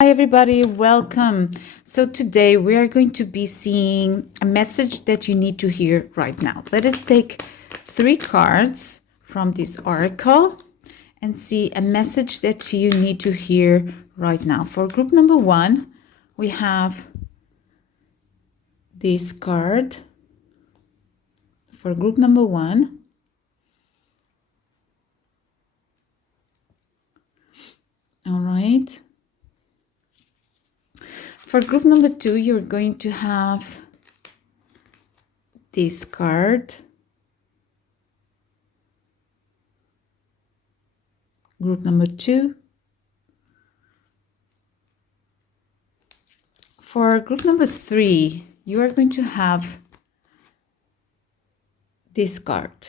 Hi everybody, welcome. So today we are going to be seeing a message that you need to hear right now. Let us take 3 cards from this oracle and see a message that you need to hear right now. For group number 1, we have this card. For group number 1, all right. For group number 2, you're going to have this card. Group number 2. For group number 3, you are going to have this card.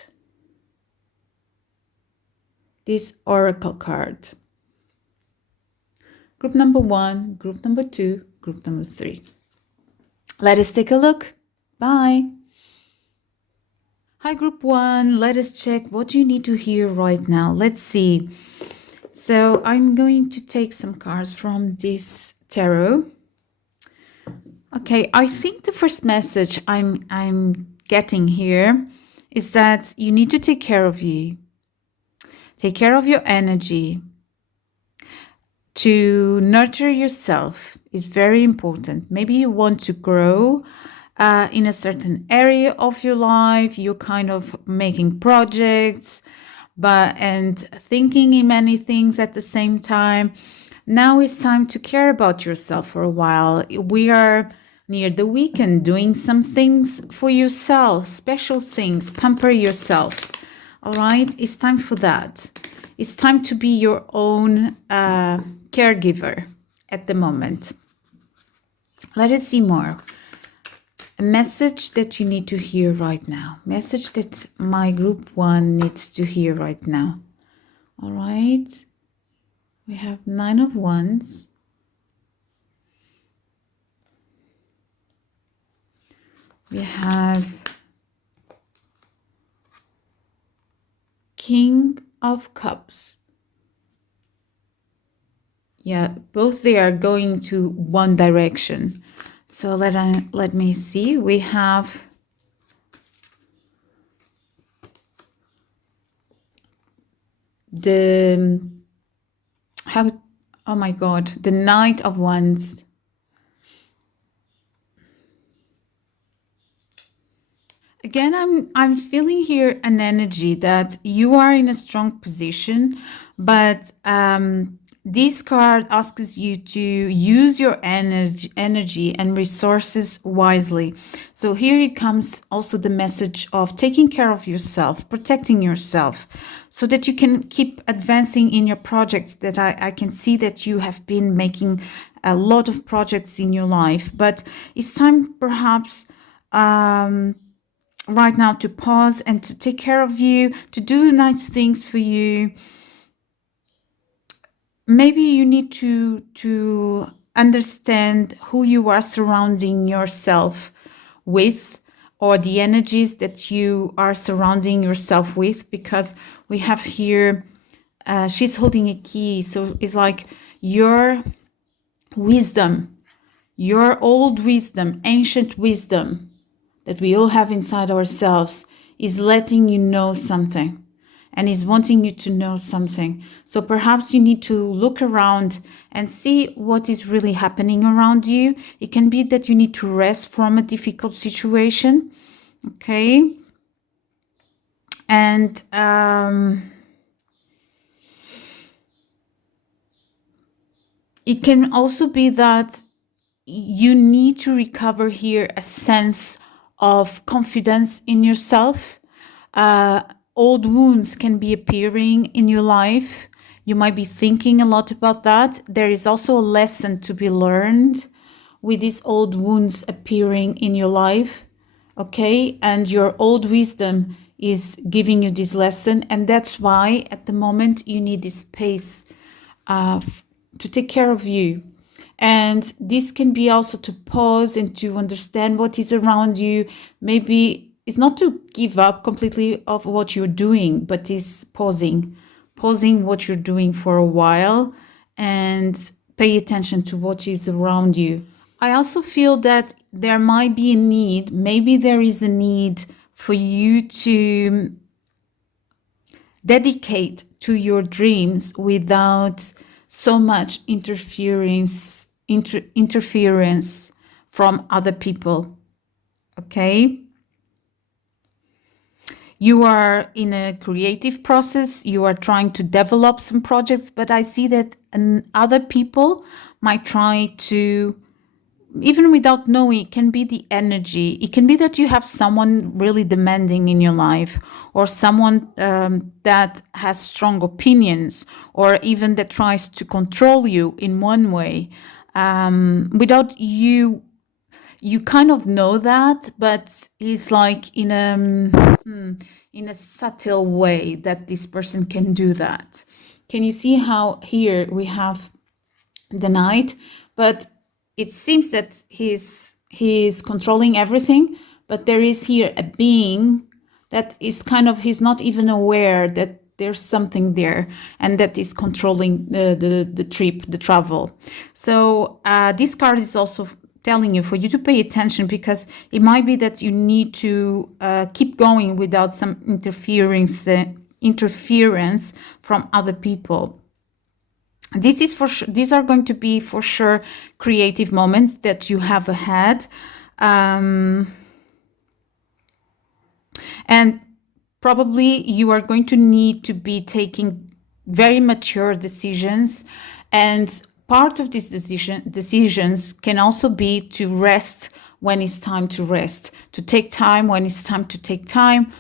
This oracle card. Group number 1, group number 2, group number 3. Let us take a look. Bye. Hi, group 1. Let us check what you need to hear right now. Let's see. So I'm going to take some cards from this tarot. Okay, I think the first message I'm getting here is that you need to take care of you. Take care of your energy. To nurture yourself is very important. Maybe you want to grow in a certain area of your life. You're kind of making projects and thinking in many things at the same time. Now it's time to care about yourself for a while. We are near the weekend, doing some things for yourself, special things, pamper yourself. All right, it's time for that. It's time to be your own caregiver at the moment. Let us see more. A message that you need to hear right now. Message that my group 1 needs to hear right now. All right. We have 9 of Wands. We have King of Cups. Yeah, both they are going to one direction. So let me see. We have the oh my God, the Knight of Wands. Again, I'm feeling here an energy that you are in a strong position, but this card asks you to use your energy and resources wisely. So here it comes also the message of taking care of yourself, protecting yourself, so that you can keep advancing in your projects. That I can see that you have been making a lot of projects in your life, but it's time perhaps right now to pause and to take care of you, to do nice things for you. Maybe you need to understand who you are surrounding yourself with, or the energies that you are surrounding yourself with, because we have here, she's holding a key. So it's like your wisdom, your old wisdom, ancient wisdom that we all have inside ourselves is letting you know something. And is wanting you to know something. So perhaps you need to look around and see what is really happening around you. It can be that you need to rest from a difficult situation. Okay. And it can also be that you need to recover here a sense of confidence in yourself. Old wounds can be appearing in your life. You might be thinking a lot about that. There is also a lesson to be learned with these old wounds appearing in your life. Okay, and your old wisdom is giving you this lesson, and that's why at the moment you need this space to take care of you. And this can be also to pause and to understand what is around you. Maybe it's not to give up completely of what you're doing, but is pausing what you're doing for a while and pay attention to what is around you. I also feel that there might be a need, maybe there is a need for you to dedicate to your dreams without so much interference from other people. Okay? You are in a creative process, you are trying to develop some projects, but I see that other people might try to, even without knowing, it can be the energy. It can be that you have someone really demanding in your life, or someone that has strong opinions, or even that tries to control you in one way. Without you kind of know that, but it's like in a subtle way that this person can do that. Can you see how here we have the Knight, but it seems that he's controlling everything, but there is here a being that is kind of, he's not even aware that there's something there, and that is controlling the trip, the travel. So this card is also telling you for you to pay attention, because it might be that you need to keep going without some interference from other people. This is for sure. These are going to be for sure creative moments that you have ahead, and probably you are going to need to be taking very mature decisions, and part of these decisions can also be to rest when it's time to rest, to take time when it's time to take time,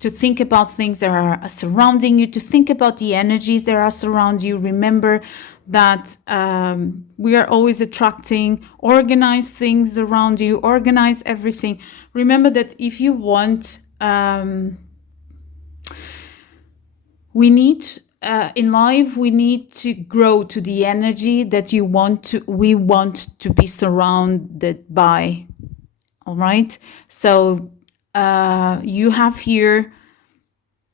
to think about things that are surrounding you, to think about the energies that are surrounding you. Remember that we are always attracting organized things around you, organize everything. Remember that if you want, we need in life, we need to grow to the energy that we want to be surrounded by. All right. So you have here,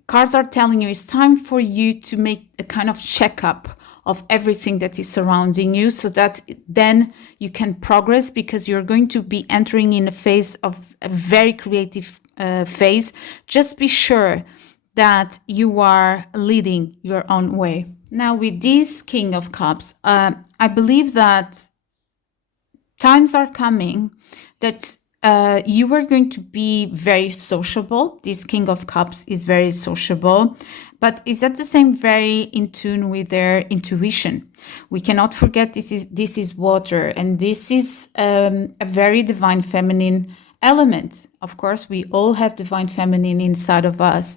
cards are telling you it's time for you to make a kind of checkup of everything that is surrounding you, so that then you can progress, because you're going to be entering in a phase of a very creative phase. Just be sure that you are leading your own way. Now, with this King of Cups, I believe that times are coming that you are going to be very sociable. This King of Cups is very sociable, but is at the same very in tune with their intuition. We cannot forget this is water, and this is a very divine feminine element. Of course, we all have divine feminine inside of us,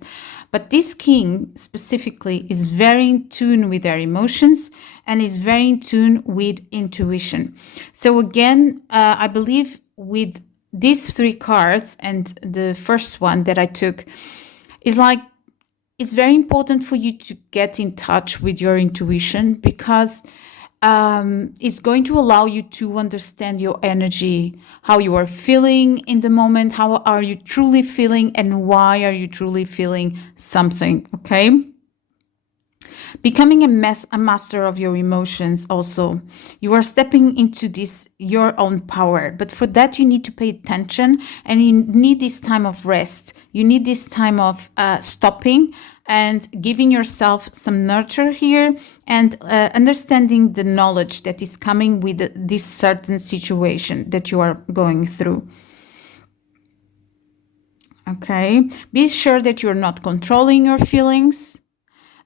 but this king specifically is very in tune with their emotions and is very in tune with intuition. So again, I believe with these three cards, and the first one that I took is like, it's very important for you to get in touch with your intuition, because it's going to allow you to understand your energy, how you are feeling in the moment, how are you truly feeling, and why are you truly feeling something, okay? Becoming a master of your emotions also. You are stepping into this, your own power. But for that, you need to pay attention, and you need this time of rest. You need this time of stopping and giving yourself some nurture here, and understanding the knowledge that is coming with this certain situation that you are going through. Okay, be sure that you're not controlling your feelings,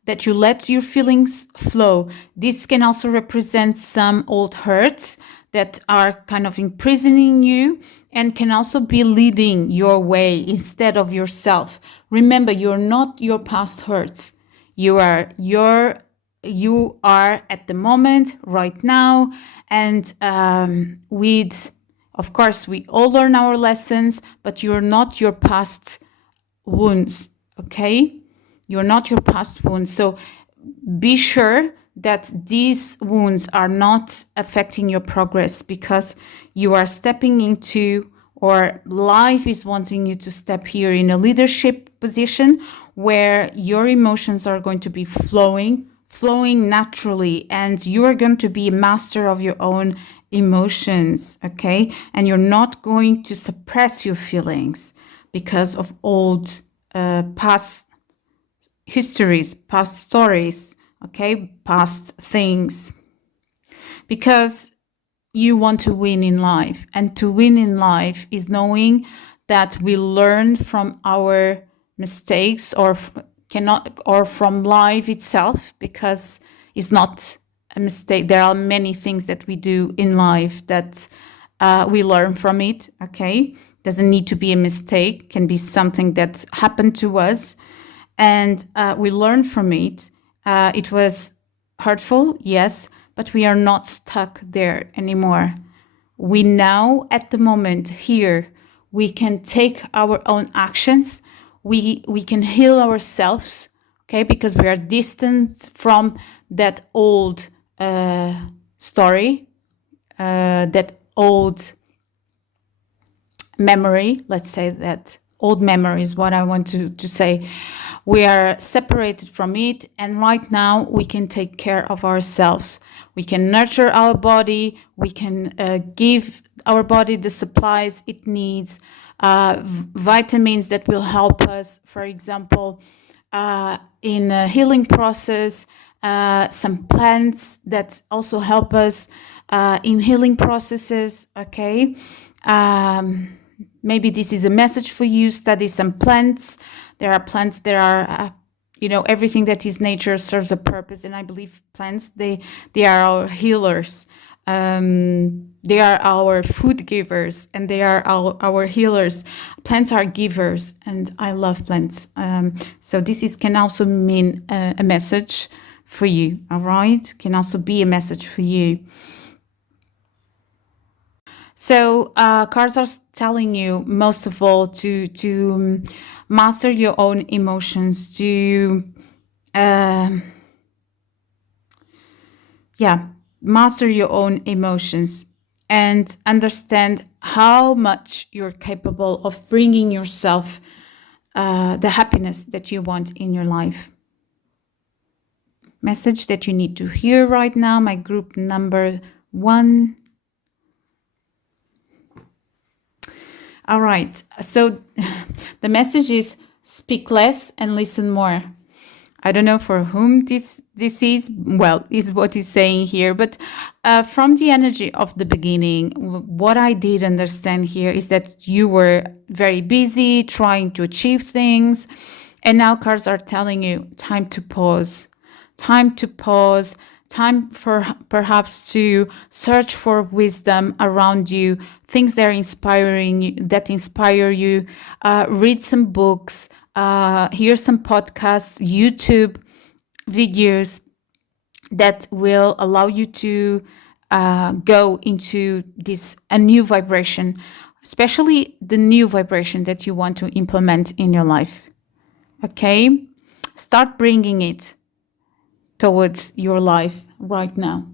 that you let your feelings flow. This can also represent some old hurts that are kind of imprisoning you, and can also be leading your way instead of yourself. Remember, you're not your past hurts. You are at the moment right now, and of course, we all learn our lessons, but you're not your past wounds, okay? You're not your past wounds. So be sure that these wounds are not affecting your progress, because you are stepping into, or life is wanting you to step here in a leadership position where your emotions are going to be flowing flowing naturally, and you are going to be a master of your own emotions, okay? And you're not going to suppress your feelings because of old past histories, past stories, okay? Past things. Because you want to win in life. And to win in life is knowing that we learn from our mistakes or from life itself, because it's not a mistake. There are many things that we do in life that we learn from it, okay? Doesn't need to be a mistake, can be something that happened to us, and we learn from it. It was hurtful, yes, but we are not stuck there anymore. We now, at the moment, here, we can take our own actions. We can heal ourselves, okay? Because we are distant from that old story, that old memory. Let's say that old memory is what I want to say. We are separated from it, and right now we can take care of ourselves. We can nurture our body. We can give our body the supplies it needs, vitamins that will help us, for example, in a healing process, some plants that also help us in healing processes, okay? Maybe this is a message for you. Study some plants. There are plants that are, everything that is nature serves a purpose. And I believe plants, they are our healers. They are our food givers, and they are our healers. Plants are givers, and I love plants. So this can also mean a message for you, all right? Can also be a message for you. So cards are telling you, most of all, to master your own emotions, to master your own emotions and understand how much you're capable of bringing yourself the happiness that you want in your life. Message that you need to hear right now, my group number 1. All right, so the message is speak less and listen more. I don't know for whom this is, is what he's saying here, but from the energy of the beginning, what I did understand here is that you were very busy trying to achieve things, and now cards are telling you time to pause, time for perhaps to search for wisdom around you, things that inspire you, read some books, hear some podcasts, YouTube videos that will allow you to go into a new vibration, especially the new vibration that you want to implement in your life. Okay? Start bringing it towards your life right now.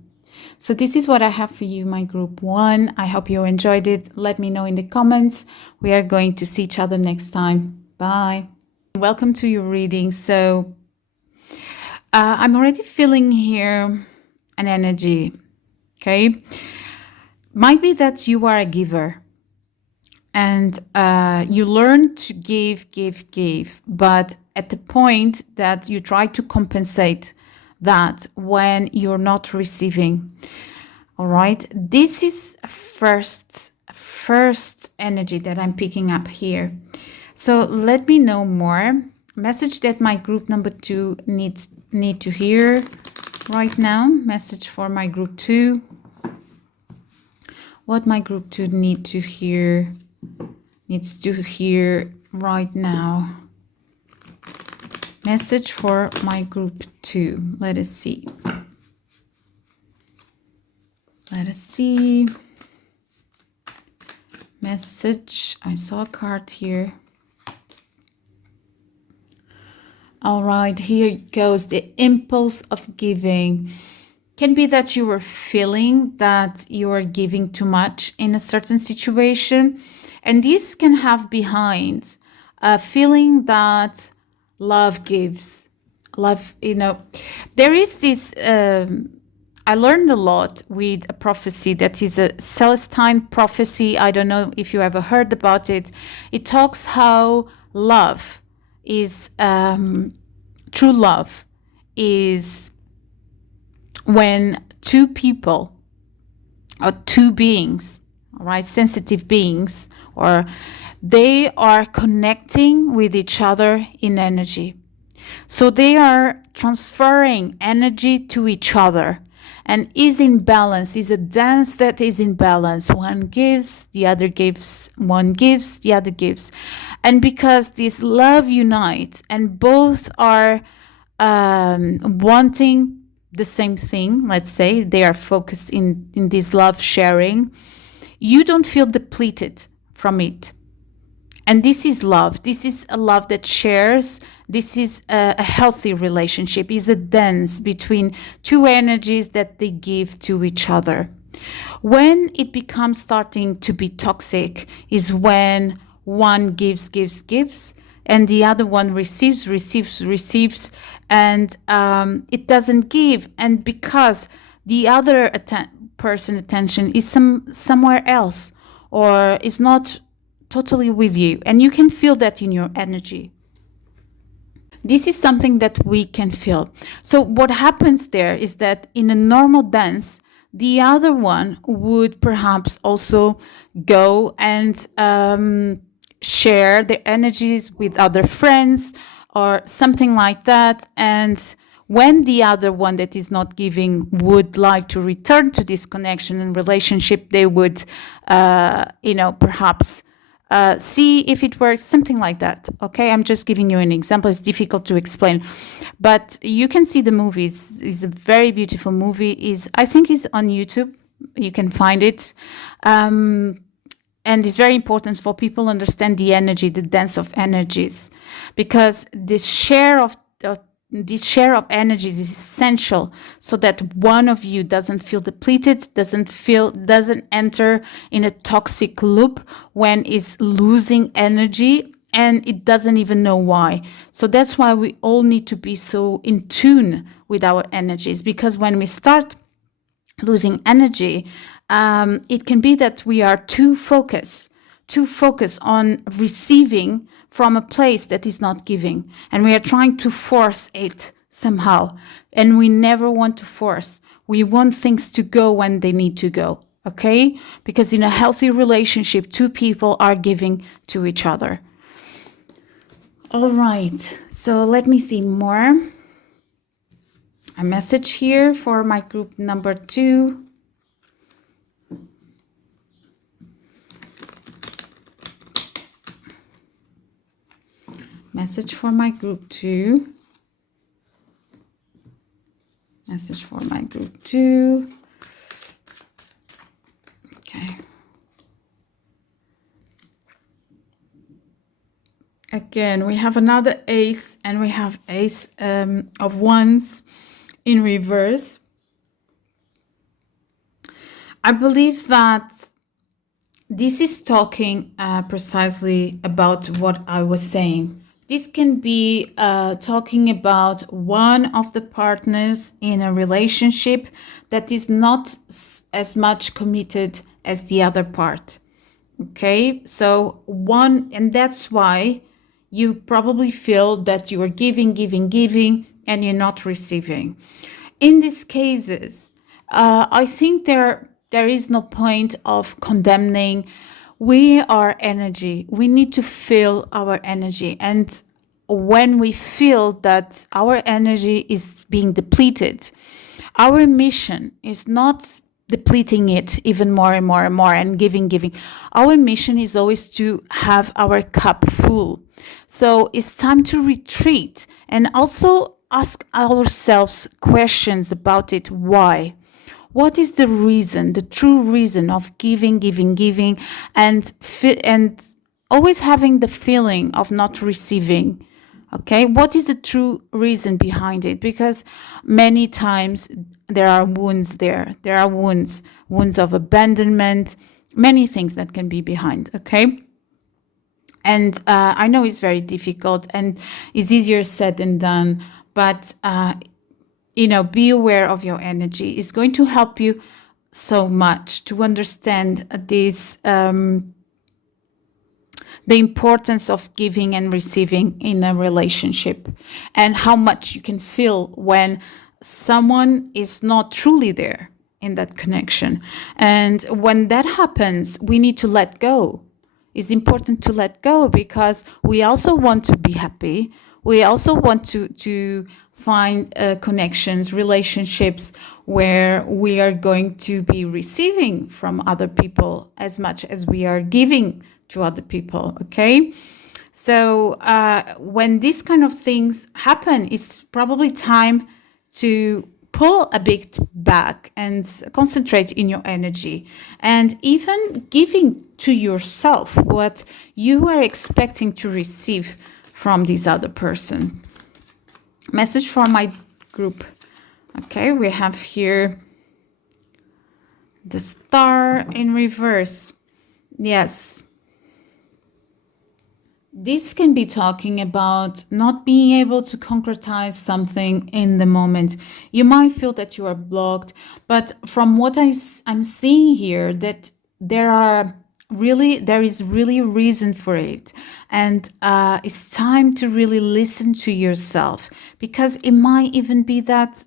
So this is what I have for you, my group 1. I hope you enjoyed it. Let me know in the comments. We are going to see each other next time. Bye. Welcome to your reading. So I'm already feeling here an energy, okay? Might be that you are a giver and you learn to give, but at the point that you try to compensate that when you're not receiving. All right, this is first energy that I'm picking up here. So let me know more. Message that my group number 2 need to hear right now. Message for my group 2. What my group 2 needs to hear right now. Message for my group 2. Let us see. Message. I saw a card here. All right, here it goes. The impulse of giving. Can be that you were feeling that you are giving too much in a certain situation. And this can have behind a feeling that love gives. Love, there is this, I learned a lot with a prophecy that is a Celestine prophecy. I don't know if you ever heard about it. It talks how love is, true love is when two people or two beings, all right, sensitive beings, or they are connecting with each other in energy. So they are transferring energy to each other and is in balance, is a dance that is in balance. One gives, the other gives, one gives, the other gives. And because this love unites and both are wanting the same thing, let's say, they are focused in this love sharing, you don't feel depleted from it. And this is love. This is a love that shares. This is a healthy relationship. It's a dance between two energies that they give to each other. When it becomes starting to be toxic is when one gives, and the other one receives, and it doesn't give. And because the other person attention is somewhere else, or is not totally with you, and you can feel that in your energy. This is something that we can feel. So what happens there is that in a normal dance, the other one would perhaps also go and share their energies with other friends or something like that. And when the other one that is not giving would like to return to this connection and relationship, they would, perhaps see if it works, something like that. Okay, I'm just giving you an example. It's difficult to explain, but you can see the movie. It's a very beautiful movie. I think it's on YouTube. You can find it. And it's very important for people to understand the energy, the dance of energies, because this share of energies is essential so that one of you doesn't feel depleted, doesn't enter in a toxic loop when it's losing energy and it doesn't even know why. So that's why we all need to be so in tune with our energies, because when we start losing energy, it can be that we are too focused on receiving from a place that is not giving, and we are trying to force it somehow, and we never want to force. We want things to go when they need to go, okay? Because in a healthy relationship, two people are giving to each other. All right, so let me see more. A message here for my group number 2. Message for my group 2. Message for my group 2. Okay. Again, we have another ace, and we have ace of wands in reverse. I believe that this is talking precisely about what I was saying. This can be talking about one of the partners in a relationship that is not as much committed as the other part. Okay, so and that's why you probably feel that you are giving, and you're not receiving. In these cases, I think there is no point of condemning. We are energy. We need to feel our energy. And when we feel that our energy is being depleted, our mission is not depleting it even more and more and more and giving. Our mission is always to have our cup full. So it's time to retreat and also ask ourselves questions about it. Why? What is the reason, the true reason of giving, and always having the feeling of not receiving? Okay, what is the true reason behind it? Because many times there are wounds there. There are wounds of abandonment, many things that can be behind, okay? And I know it's very difficult and it's easier said than done, but be aware of your energy. It's going to help you so much to understand this, the importance of giving and receiving in a relationship, and how much you can feel when someone is not truly there in that connection. And when that happens, we need to let go. It's important to let go, because we also want to be happy. We also want to find connections, relationships where we are going to be receiving from other people as much as we are giving to other people, okay? So when these kind of things happen, it's probably time to pull a bit back and concentrate in your energy, and even giving to yourself what you are expecting to receive from this other person. Message for my group. Okay, we have here the star in reverse. Yes. This can be talking about not being able to concretize something in the moment. You might feel that you are blocked, but from what I'm seeing here, that there is really a reason for it. And it's time to really listen to yourself, because it might even be that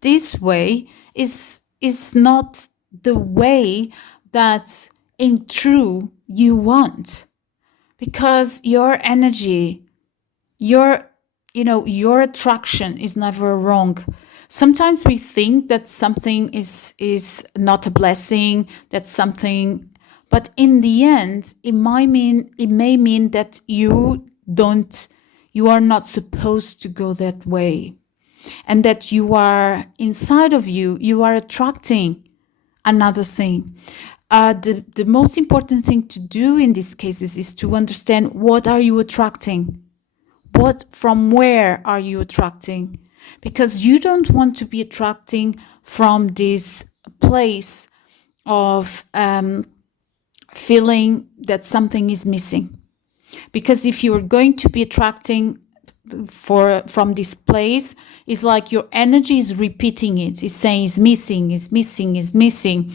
this way is not the way that in true you want. Because your energy, your attraction is never wrong. Sometimes we think that something is not a blessing, that something, but in the end, it may mean that you are not supposed to go that way, and that you are inside of you are attracting another thing. The most important thing to do in these cases is to understand, what are you attracting? From where are you attracting? Because you don't want to be attracting from this place of feeling that something is missing. Because if you are going to be attracting from this place, it's like your energy is repeating it. It's saying it's missing, it's missing, it's missing.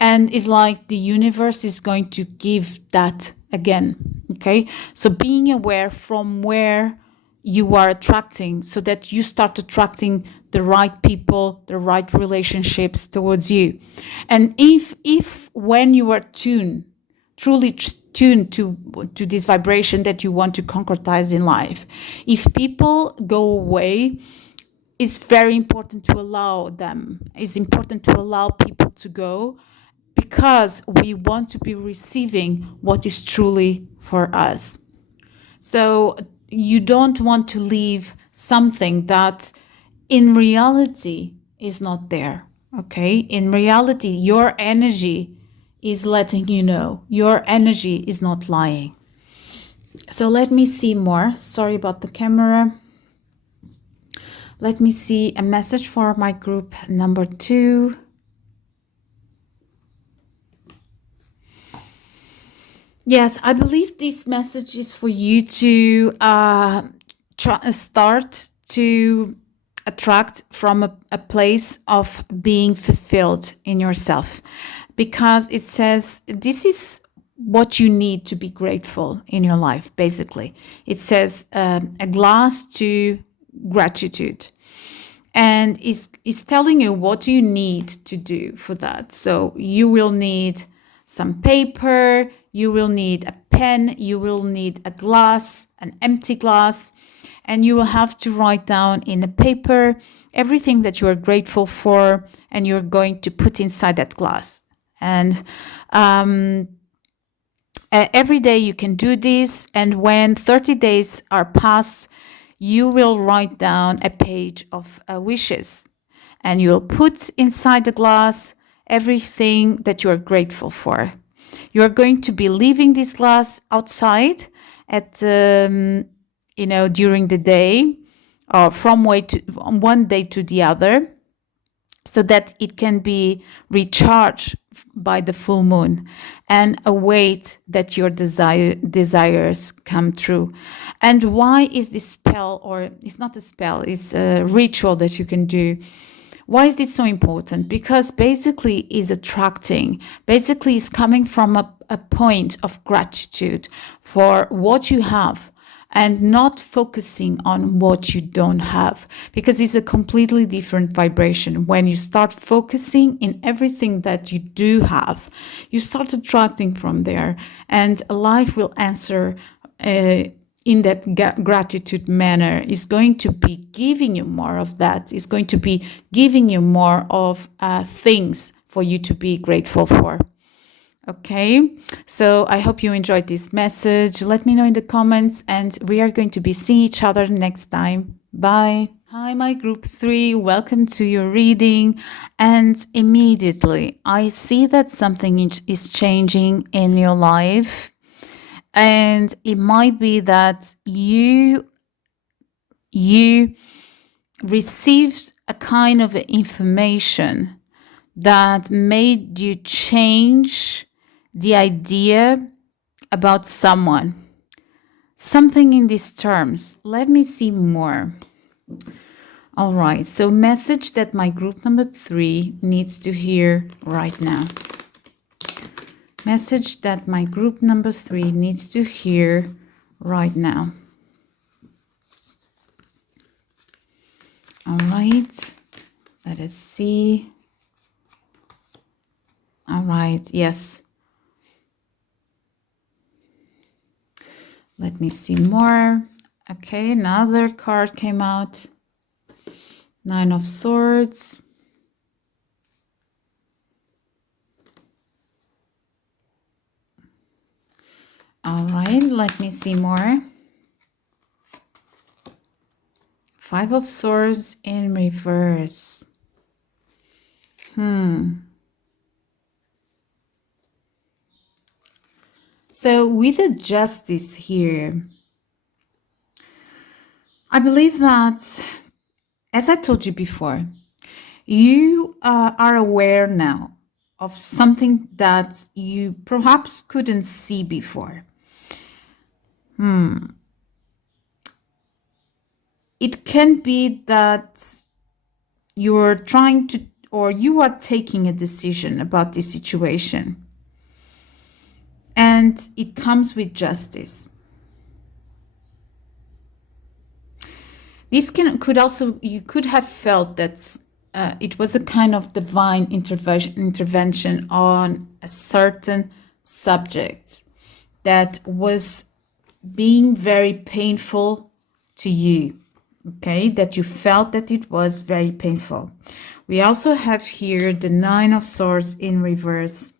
And it's like the universe is going to give that again, okay? So being aware from where you are attracting, so that you start attracting the right people, the right relationships towards you. And if when you are truly tuned to this vibration that you want to concretize in life, if people go away, it's very important to allow them. It's important to allow people to go, because we want to be receiving what is truly for us. So you don't want to leave something that in reality is not there, okay? In reality, your energy is letting you know. Your energy is not lying. So let me see more. Sorry about the camera. Let me see a message for my group number 2. Yes, I believe this message is for you to start to attract from a place of being fulfilled in yourself, because it says this is what you need to be grateful in your life. Basically, it says a glass to gratitude, and is telling you what you need to do for that. So you will need some paper, you will need a pen, you will need a glass, an empty glass, and you will have to write down in a paper everything that you are grateful for, and you're going to put inside that glass. And every day you can do this, and when 30 days are passed, you will write down a page of wishes, and you'll put inside the glass everything that you are grateful for. You are going to be leaving this glass outside at during the day, or from one day to the other, so that it can be recharged by the full moon, and await that your desires come true. And why is this spell, or it's not a spell, it's a ritual that you can do? Why is it so important? Because basically is attracting, basically is coming from a point of gratitude for what you have, and not focusing on what you don't have, because it's a completely different vibration. When you start focusing in everything that you do have, you start attracting from there, and life will answer in that gratitude manner. Is going to be giving you more of that. Is going to be giving you more of things for you to be grateful for. Okay, so I hope you enjoyed this message. Let me know in the comments, and we are going to be seeing each other next time. Bye. Hi, my group 3. Welcome to your reading. And immediately I see that something is changing in your life. And it might be that you received a kind of information that made you change the idea about someone. Something in these terms. Let me see more. All right, so message that my group number 3 needs to hear right now. Message that my group number 3 needs to hear right now. All right, let us see. All right, yes. Let me see more. Okay, another card came out. 9 of Swords. All right, let me see more. 5 of Swords in reverse. So with the Justice here, I believe that, as I told you before, you are aware now of something that you perhaps couldn't see before. It can be that you're trying to, or you are taking a decision about this situation, and it comes with justice. This could also, you could have felt that it was a kind of divine intervention on a certain subject that was being very painful to you, okay? That you felt that it was very painful. We also have here the 9 of Swords in reverse.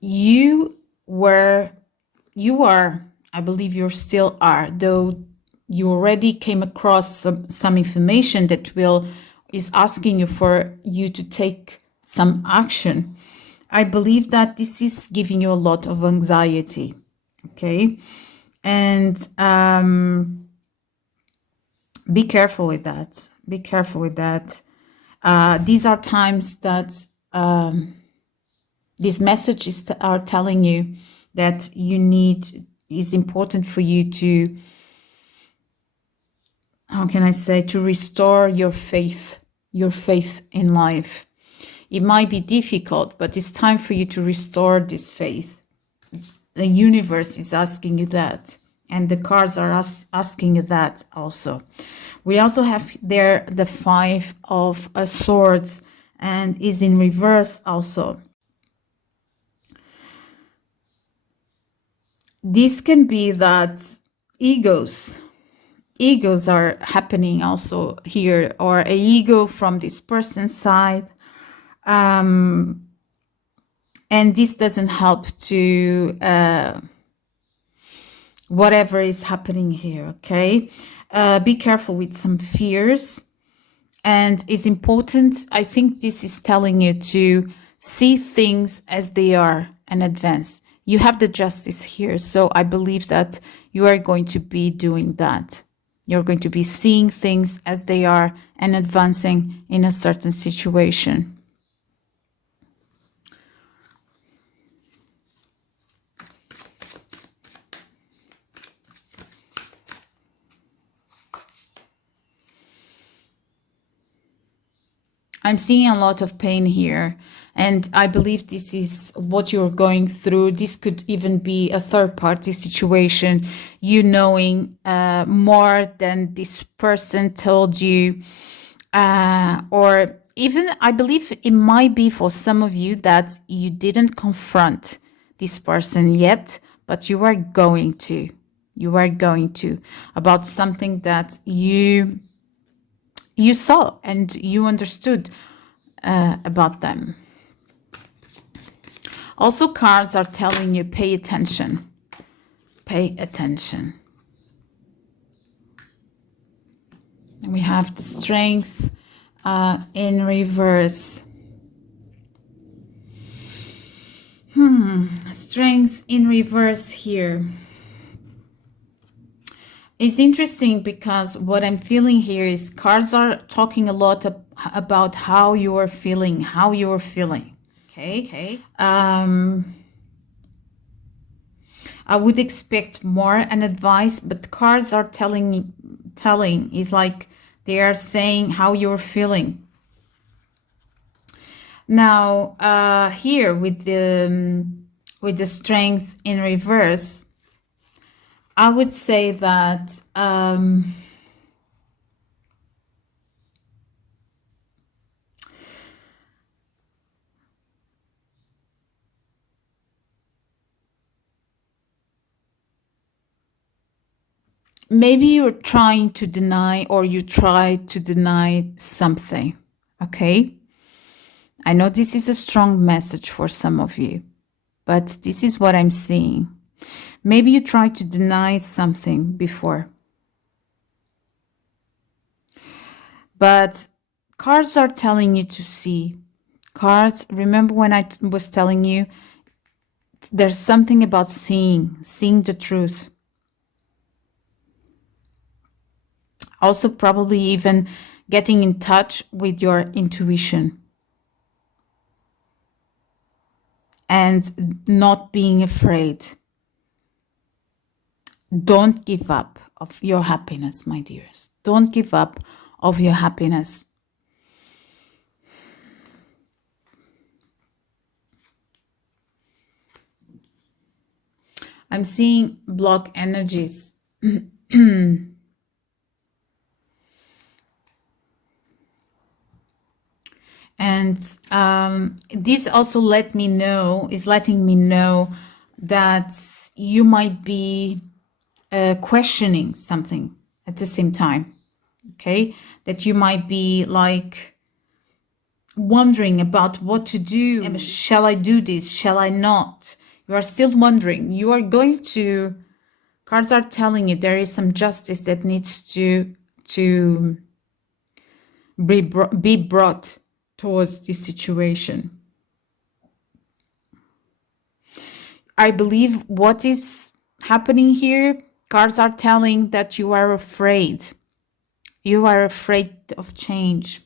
You are, I believe you still are, though you already came across some information that is asking you for you to take some action. I believe that this is giving you a lot of anxiety, okay? And be careful with that. Be careful with that. These are times that these messages are telling you that it's important for you to, how can I say, to restore your faith in life. It might be difficult, but it's time for you to restore this faith. The universe is asking you that, and the cards are asking you that also. We also have there the 5 of Swords, and is in reverse also. This can be that egos are happening also here, or an ego from this person's side. And this doesn't help to whatever is happening here, okay? Be careful with some fears. And it's important, I think this is telling you to see things as they are and advance. You have the Justice here, so I believe that you are going to be doing that. You're going to be seeing things as they are and advancing in a certain situation. I'm seeing a lot of pain here. And I believe this is what you're going through. This could even be a third party situation, you knowing more than this person told you. Or even, I believe it might be for some of you that you didn't confront this person yet, but you are going to. You are going to, about something that you saw and you understood about them. Also, cards are telling you, pay attention. Pay attention. We have the Strength in reverse. Strength in reverse here. It's interesting because what I'm feeling here is cards are talking a lot about how you are feeling, Okay. I would expect more an advice, but cards are telling is like they are saying how you're feeling. Now, here with the Strength in reverse, I would say that maybe you're trying to deny, or you try to deny something, okay? I know this is a strong message for some of you, but this is what I'm seeing. Maybe you tried to deny something before. But cards are telling you to see. Cards, remember when I was telling you, there's something about seeing the truth. Also, probably even getting in touch with your intuition. And not being afraid. Don't give up of your happiness, my dears. Don't give up of your happiness. I'm seeing block energies. And this also letting me know that you might be questioning something at the same time. Okay, that you might be like wondering about what to do. Shall I do this? Shall I not? You are still wondering. You are going to, cards are telling you there is some justice that needs to be brought towards this situation. I believe what is happening here, cards are telling that you are afraid. You are afraid of change.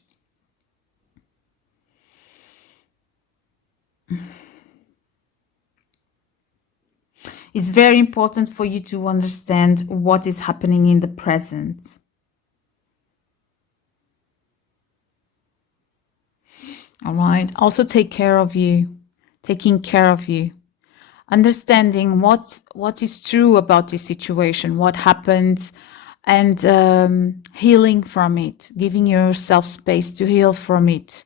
It's very important for you to understand what is happening in the present. All right. Also take care of you. Taking care of you. Understanding what is true about this situation, what happened, and healing from it. Giving yourself space to heal from it.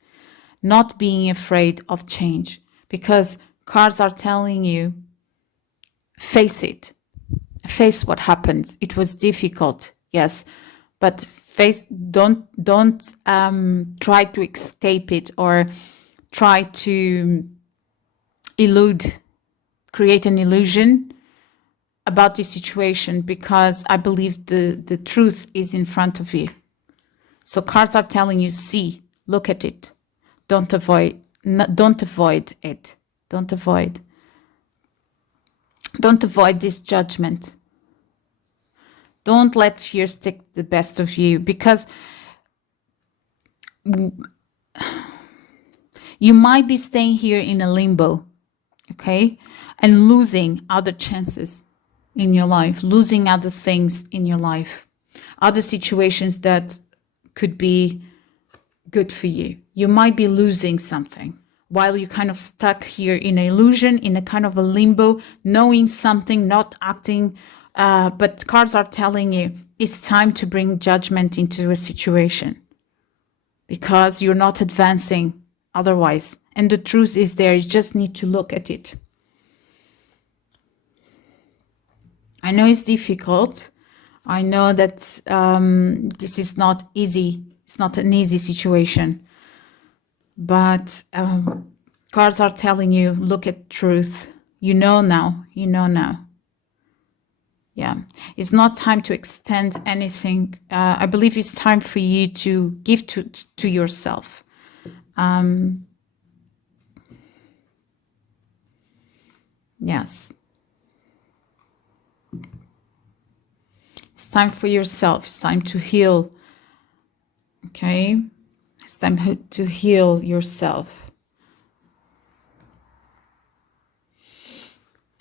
Not being afraid of change. Because cards are telling you, face it. Face what happened. It was difficult, yes, but face. Don't try to escape it or try to create an illusion about the situation, because I believe the truth is in front of you. So cards are telling you, see, look at it. Don't avoid it. Don't avoid this judgment. Don't let fears take the best of you, because you might be staying here in a limbo, okay? And losing other chances in your life, losing other things in your life, other situations that could be good for you. You might be losing something while you're kind of stuck here in an illusion, in a kind of a limbo, knowing something, not acting. But cards are telling you it's time to bring judgment into a situation because you're not advancing otherwise. And the truth is there. You just need to look at it. I know it's difficult. I know that this is not easy. It's not an easy situation. But cards are telling you, look at truth. You know now. You know now. Yeah. It's not time to extend anything. I believe it's time for you to give to yourself. Yes. It's time for yourself. It's time to heal. Okay? It's time to heal yourself.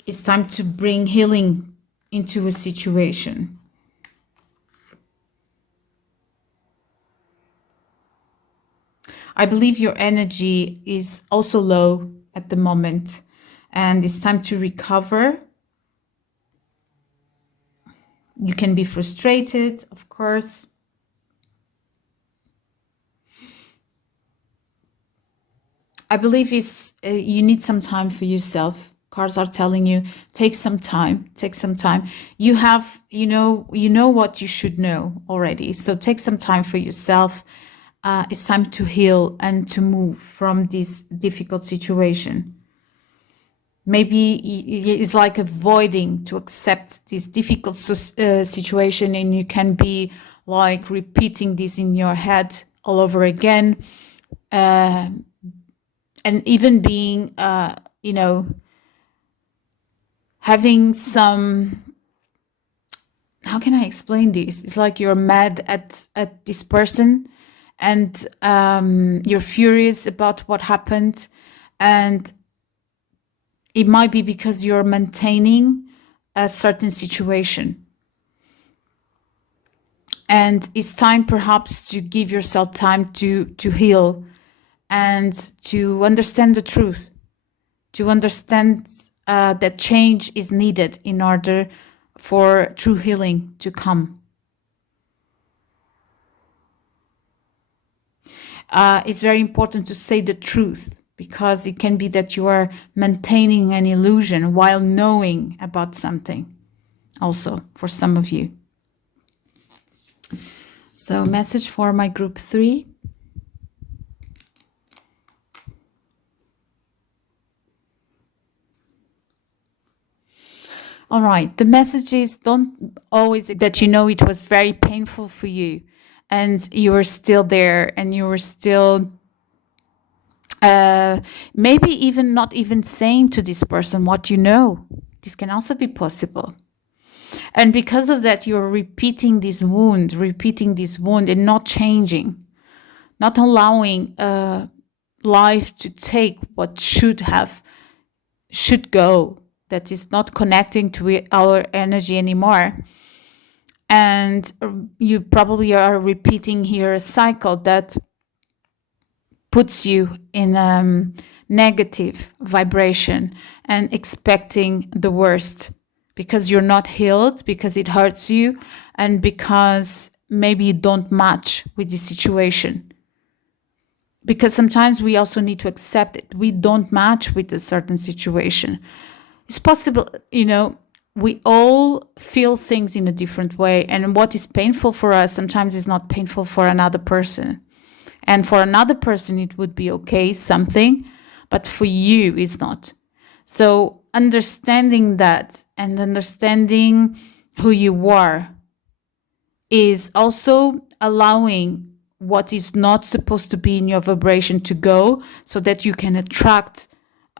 It's time to bring healing into a situation. I believe your energy is also low at the moment, and it's time to recover. You can be frustrated, of course. I believe it's you need some time for yourself. Cards are telling you, take some time, take some time. You have, you know what you should know already. So take some time for yourself. It's time to heal and to move from this difficult situation. Maybe it's like avoiding to accept this difficult situation, and you can be like repeating this in your head all over again. And even being, having some, how can I explain this? It's like you're mad at this person, and you're furious about what happened, and it might be because you're maintaining a certain situation. And it's time perhaps to give yourself time to heal and to understand the truth, to understand that change is needed in order for true healing to come. It's very important to say the truth, because it can be that you are maintaining an illusion while knowing about something, also for some of you. So, message for my group 3. All right, the messages don't always that it was very painful for you, and you were still there, and you were still maybe even not even saying to this person what you know. This can also be possible. And because of that, you're repeating this wound and not changing, not allowing life to take what should go, that is not connecting to our energy anymore. And you probably are repeating here a cycle that puts you in a negative vibration and expecting the worst, because you're not healed, because it hurts you, and because maybe you don't match with the situation. Because sometimes we also need to accept it. We don't match with a certain situation. It's possible, we all feel things in a different way. And what is painful for us sometimes is not painful for another person. And for another person, it would be okay, something, but for you, it's not. So understanding that and understanding who you are is also allowing what is not supposed to be in your vibration to go, so that you can attract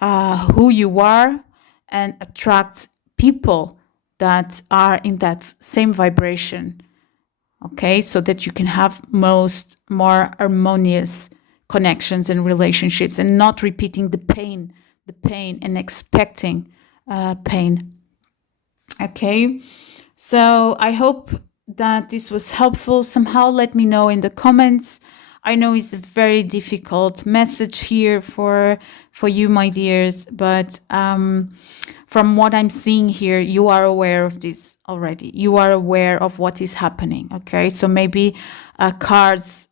who you are and attract people that are in that same vibration. Okay, so that you can have more harmonious connections and relationships, and not repeating the pain and expecting pain. Okay, so I hope that this was helpful. Somehow let me know in the comments I know it's a very difficult message here for you, my dears, but from what I'm seeing here, you are aware of this already. You are aware of what is happening, okay? So maybe cards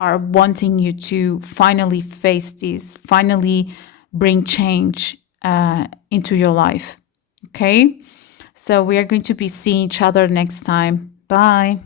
are wanting you to finally face this, finally bring change into your life, okay? So we are going to be seeing each other next time. Bye.